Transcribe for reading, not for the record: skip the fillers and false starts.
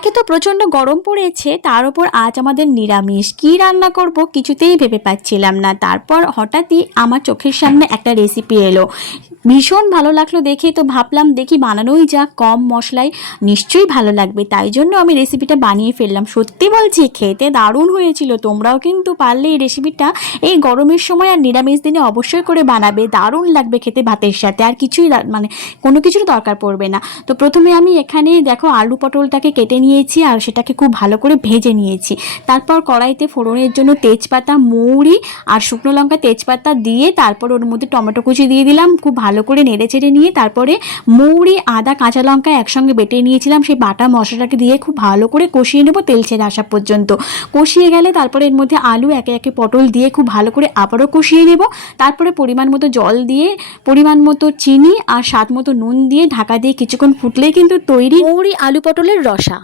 একে তো প্রচণ্ড গরম পড়েছে, তার উপর আজ আমাদের নিরামিষ। কী রান্না করব কিছুতেই ভেবে পাচ্ছিলাম না। তারপর হঠাৎই আমার চোখের সামনে একটা রেসিপি এলো, ভীষণ ভালো লাগলো দেখে। তো ভাবলাম দেখি বানানোই যাক, কম মশলায় নিশ্চয়ই ভালো লাগবে। তাই জন্য আমি রেসিপিটা বানিয়ে ফেললাম। সত্যি বলছি, খেতে দারুণ হয়েছিল। তোমরাও কিন্তু পারলে এই রেসিপিটা এই গরমের সময় আর নিরামিষ দিনে অবশ্যই করে বানাবে, দারুণ লাগবে খেতে ভাতের সাথে। আর কিছুই মানে কোনো কিছুর দরকার পড়বে না। তো প্রথমে আমি এখানে দেখো আলু পটলটাকে কেটে নিয়েছি আর সেটাকে খুব ভালো করে ভেজে নিয়েছি। তারপর কড়াইতে ফোড়নের জন্য তেজপাতা, মৌরি আর শুকনো লঙ্কা, তেজপাতা দিয়ে তারপর ওর মধ্যে টমেটো কুচি দিয়ে দিলাম। খুব ভালো করে নেড়ে চেড়ে নিয়ে তারপরে মৌরি, আদা, কাঁচা লঙ্কা একসঙ্গে বেটে নিয়েছিলাম, সেই বাটা মশলাটাকে দিয়ে খুব ভালো করে কষিয়ে নেব তেল ছেড়ে আসা পর্যন্ত। কষিয়ে গেলে তারপরে এর মধ্যে আলু, একে একে পটল দিয়ে খুব ভালো করে আবারও কষিয়ে নেব। তারপরে পরিমাণ মতো জল দিয়ে, পরিমাণ মতো চিনি আর স্বাদ মতো নুন দিয়ে ঢাকা দিয়ে কিছুক্ষণ ফুটলে কিন্তু তৈরি মৌরি আলু পটলের রসা।